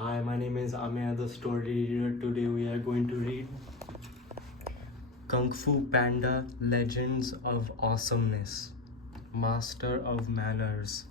Hi, my name is Amaya, the story reader. Today we are going to read Kung Fu Panda Legends of Awesomeness, Master of Manners.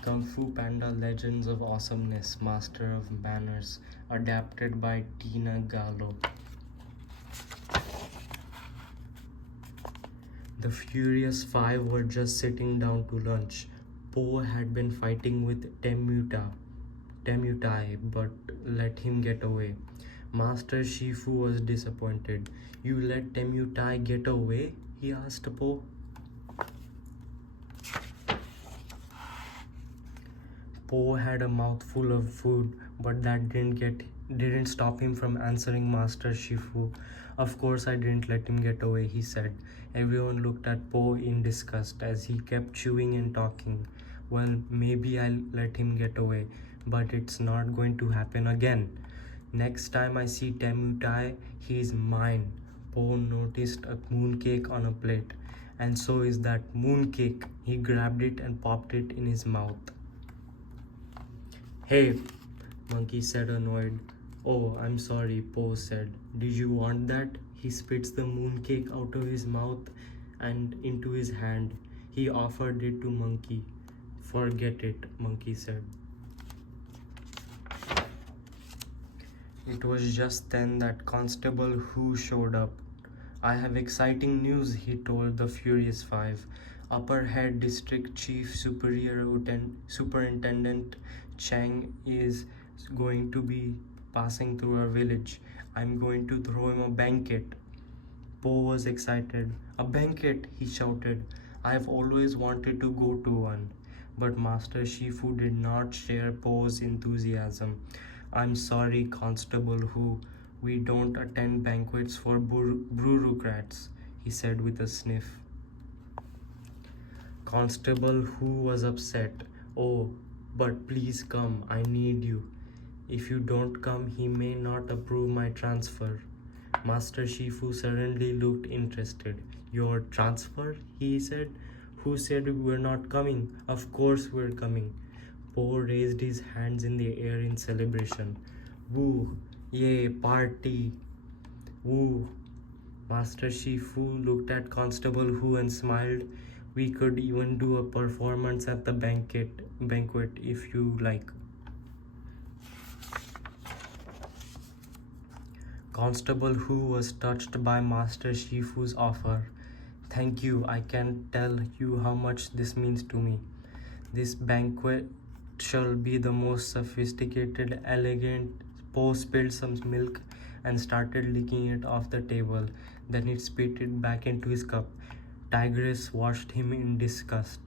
Kung Fu Panda Legends of Awesomeness, Master of Manners, adapted by Tina Gallo. The Furious Five were just sitting down to lunch. Po had been fighting with Temutai, but let him get away. Master Shifu was disappointed. You let Temutai get away? He asked Po. Po had a mouthful of food, but that didn't stop him from answering Master Shifu. Of course I didn't let him get away, he said. Everyone looked at Po in disgust as he kept chewing and talking. Well, maybe I'll let him get away, but it's not going to happen again. Next time I see Temutai, he's mine. Po noticed a mooncake on a plate. And so is that mooncake. He grabbed it and popped it in his mouth. Hey, Monkey said, annoyed. Oh, I'm sorry, Po said. Did you want that? He spits the mooncake out of his mouth and into his hand. He offered it to Monkey. Forget it, Monkey said. It was just then that Constable Hu showed up. I have exciting news, he told the Furious Five. Upper Head District Chief Superintendent Chang is going to be passing through our village. I'm going to throw him a banquet. Po was excited. A banquet, he shouted. I've always wanted to go to one. But Master Shifu did not share Po's enthusiasm. I'm sorry, Constable Hu. We don't attend banquets for bureaucrats, he said with a sniff. Constable Hu was upset. Oh, but please come, I need you. If you don't come, he may not approve my transfer. Master Shifu suddenly looked interested. Your transfer? He said. Who said we're not coming? Of course we're coming. Po raised his hands in the air in celebration. Woo! Yay! Party! Woo! Master Shifu looked at Constable Hu and smiled. We could even do a performance at the banquet if you like. Constable Hu was touched by Master Shifu's offer. Thank you, I can't tell you how much this means to me. This banquet shall be the most sophisticated, elegant. Po spilled some milk and started licking it off the table. Then he spit it back into his cup. Tigress watched him in disgust.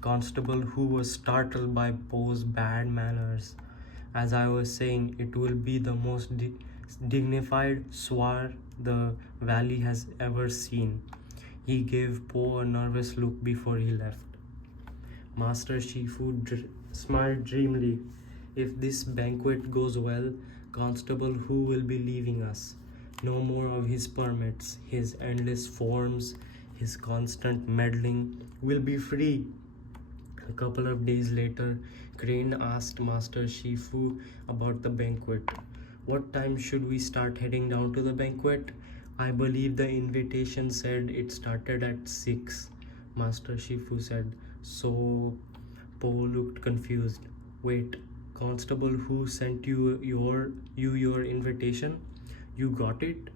Constable Hu was startled by Po's bad manners. As I was saying, it will be the most dignified soir the valley has ever seen. He gave Po a nervous look before he left. Master Shifu smiled dreamily. If this banquet goes well, Constable Hu will be leaving us. No more of his permits, his endless forms, his constant meddling. Will be free. A couple of days later, Crane asked Master Shifu about the banquet. What time should we start heading down to the banquet? I believe the invitation said it started at 6, Master Shifu said. So Po looked confused. Wait, Constable Hu sent you your invitation? You got it?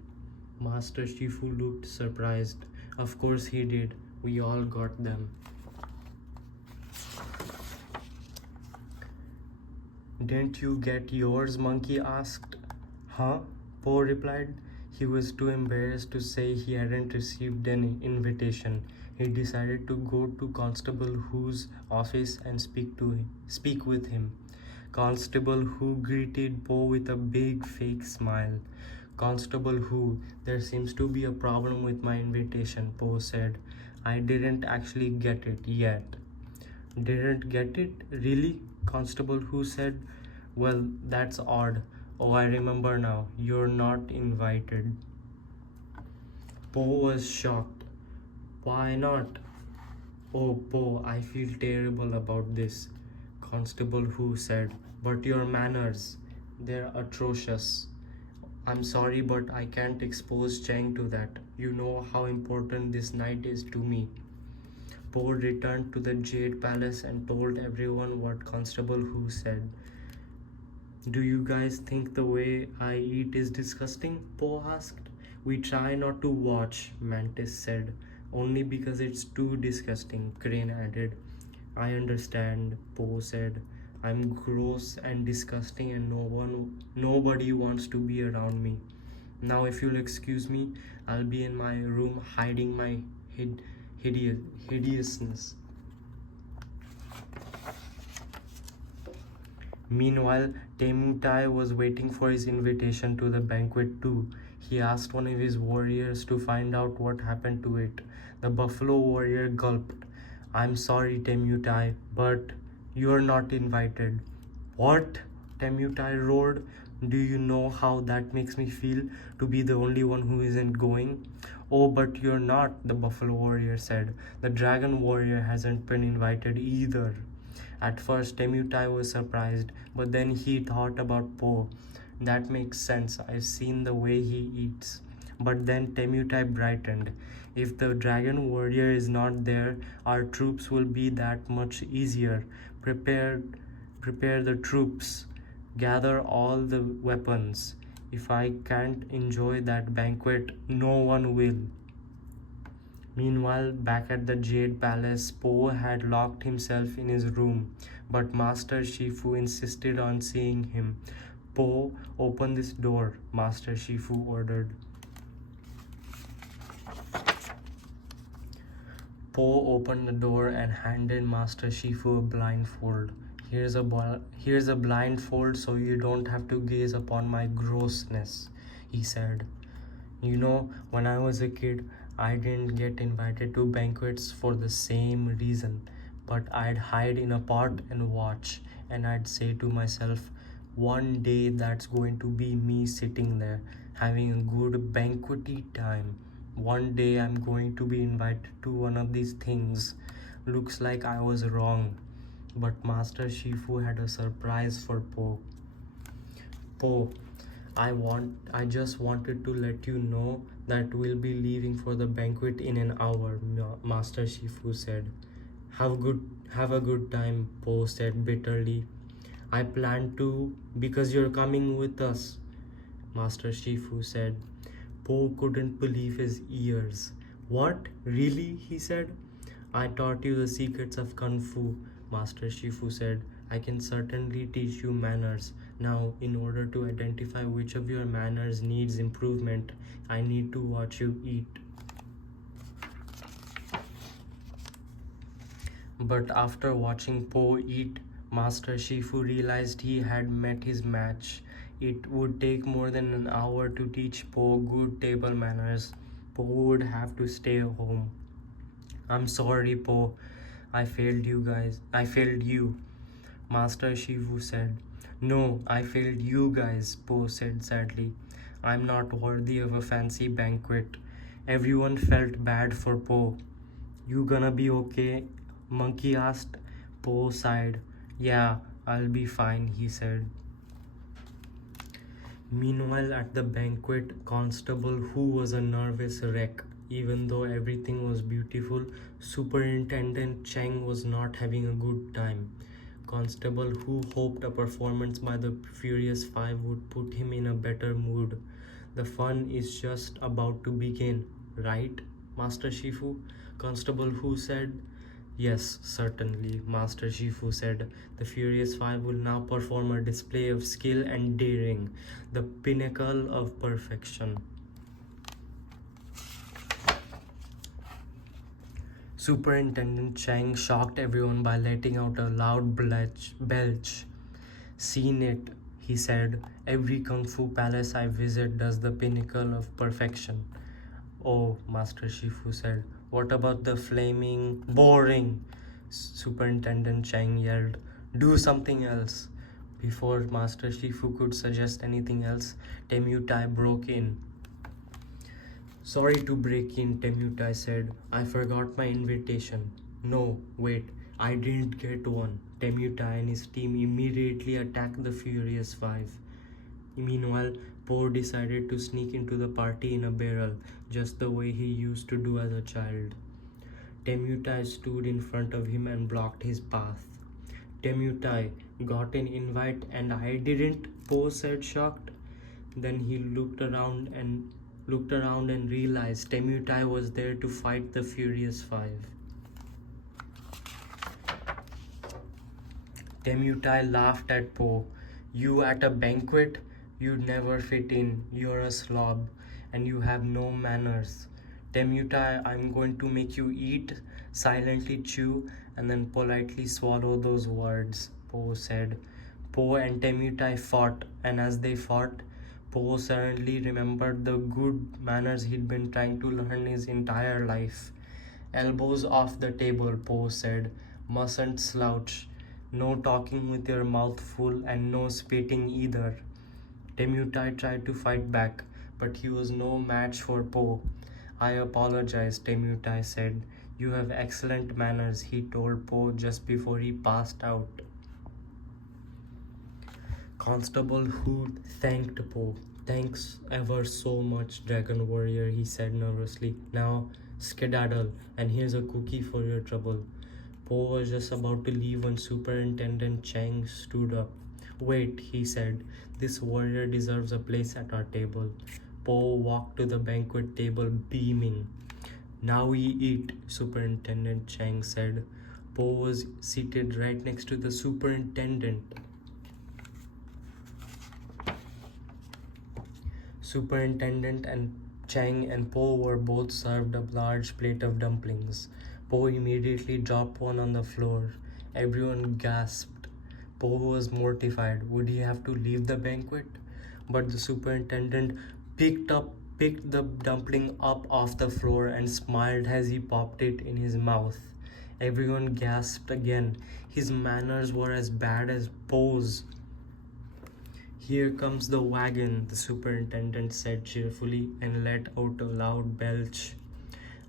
Master Shifu looked surprised. Of course he did. We all got them. Didn't you get yours? Monkey asked. Huh? Po replied. He was too embarrassed to say he hadn't received any invitation. He decided to go to Constable Hu's office and speak with him. Constable Hu greeted Po with a big fake smile. Constable Hu, there seems to be a problem with my invitation, Po said. I didn't actually get it yet. Didn't get it? Really? Constable Hu said. Well, that's odd. Oh, I remember now. You're not invited. Po was shocked. Why not? Oh, Po, I feel terrible about this. Constable Hu said. But your manners, they're atrocious. I'm sorry, but I can't expose Chang to that. You know how important this night is to me. Po returned to the Jade Palace and told everyone what Constable Hu said. Do you guys think the way I eat is disgusting? Po asked. We try not to watch, Mantis said. Only because it's too disgusting, Crane added. I understand, Po said. I'm gross and disgusting and nobody wants to be around me. Now if you'll excuse me, I'll be in my room hiding my hideousness. Meanwhile, Temutai was waiting for his invitation to the banquet too. He asked one of his warriors to find out what happened to it. The buffalo warrior gulped. I'm sorry, Temutai, but you're not invited. What? Temutai roared. Do you know how that makes me feel to be the only one who isn't going? Oh, but you're not, the buffalo warrior said. The dragon warrior hasn't been invited either. At first, Temutai was surprised, but then he thought about Po. That makes sense. I've seen the way he eats. But then Temutai brightened. If the dragon warrior is not there, our troops will be that much easier. Prepare the troops. Gather all the weapons. If I can't enjoy that banquet, no one will. Meanwhile, back at the Jade Palace, Po had locked himself in his room, but Master Shifu insisted on seeing him. Po, open this door, Master Shifu ordered. Po opened the door and handed Master Shifu a blindfold. Here's a blindfold so you don't have to gaze upon my grossness, he said. You know, when I was a kid, I didn't get invited to banquets for the same reason, but I'd hide in a pot and watch, and I'd say to myself, one day that's going to be me sitting there having a good banquety time. One day I'm going to be invited to one of these things. Looks like I was wrong. But Master Shifu had a surprise for Po. Po, I just wanted to let you know that we'll be leaving for the banquet in an hour, Master Shifu said. Have a good time, Po said bitterly. I plan to because you're coming with us, Master Shifu said. Po couldn't believe his ears. What? Really? He said. I taught you the secrets of Kung Fu, Master Shifu said. I can certainly teach you manners. Now, in order to identify which of your manners needs improvement, I need to watch you eat. But after watching Po eat, Master Shifu realized he had met his match. It would take more than an hour to teach Po good table manners. Po would have to stay home. I'm sorry, Po. I failed you, Master Shifu said. No, I failed you guys, Po said sadly. I'm not worthy of a fancy banquet. Everyone felt bad for Po. You gonna be okay? Monkey asked. Po sighed. Yeah, I'll be fine, he said. Meanwhile, at the banquet, Constable Hu was a nervous wreck. Even though everything was beautiful, Superintendent Cheng was not having a good time. Constable Hu hoped a performance by the Furious Five would put him in a better mood. The fun is just about to begin, right, Master Shifu? Constable Hu said. Yes, certainly, Master Shifu said. The Furious Five will now perform a display of skill and daring, the pinnacle of perfection. Superintendent Chang shocked everyone by letting out a loud belch. Seen it, he said. Every Kung Fu palace I visit does the pinnacle of perfection. Oh, Master Shifu said. What about the flaming boring? Superintendent Chang yelled. Do something else. Before Master Shifu could suggest anything else, Temutai broke in. Sorry to break in, Temutai said. I forgot my invitation. No, wait. I didn't get one. Temutai and his team immediately attacked the Furious Five. Meanwhile, Poe decided to sneak into the party in a barrel, just the way he used to do as a child. Temutai stood in front of him and blocked his path. Temutai got an invite and I didn't, Poe said, shocked. Then he looked around and realized Temutai was there to fight the Furious Five. Temutai laughed at Poe. You at a banquet? You'd never fit in. You're a slob and you have no manners. Temutai, I'm going to make you eat, silently chew, and then politely swallow those words, Poe said. Poe and Temutai fought, and as they fought, Poe suddenly remembered the good manners he'd been trying to learn his entire life. Elbows off the table, Poe said. Mustn't slouch. No talking with your mouth full and no spitting either. Temutai tried to fight back, but he was no match for Poe. I apologize, Temutai said. You have excellent manners, he told Poe just before he passed out. Constable Hu thanked Poe. Thanks ever so much, Dragon Warrior, he said nervously. Now, skedaddle, and here's a cookie for your trouble. Poe was just about to leave when Superintendent Chang stood up. Wait, he said, this warrior deserves a place at our table. Poe walked to the banquet table beaming. Now we eat, Superintendent Chang said. Poe was seated right next to the superintendent. Superintendent and Chang and Poe were both served a large plate of dumplings. Poe immediately dropped one on the floor. Everyone gasped. Poe was mortified. Would he have to leave the banquet? But the superintendent picked the dumpling up off the floor and smiled as he popped it in his mouth. Everyone gasped again. His manners were as bad as Poe's. Here comes the wagon, the superintendent said cheerfully and let out a loud belch.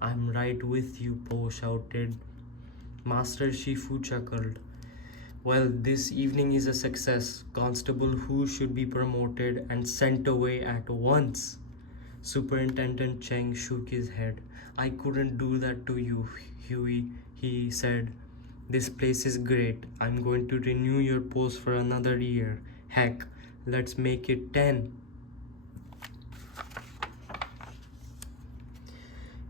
I'm right with you, Poe shouted. Master Shifu chuckled. Well, this evening is a success. Constable Hu should be promoted and sent away at once. Superintendent Cheng shook his head. I couldn't do that to you, Huey, he said. This place is great. I'm going to renew your post for another year. Heck, let's make it 10.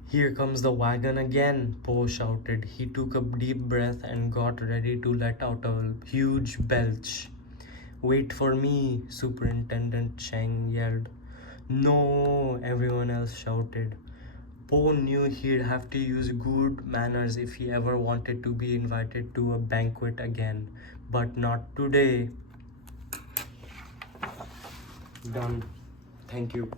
Here comes the wagon again, Poe shouted. He took a deep breath and got ready to let out a huge belch. Wait for me, Superintendent Chang yelled. No, everyone else shouted. Poe knew he'd have to use good manners if he ever wanted to be invited to a banquet again. But not today. Done. Thank you.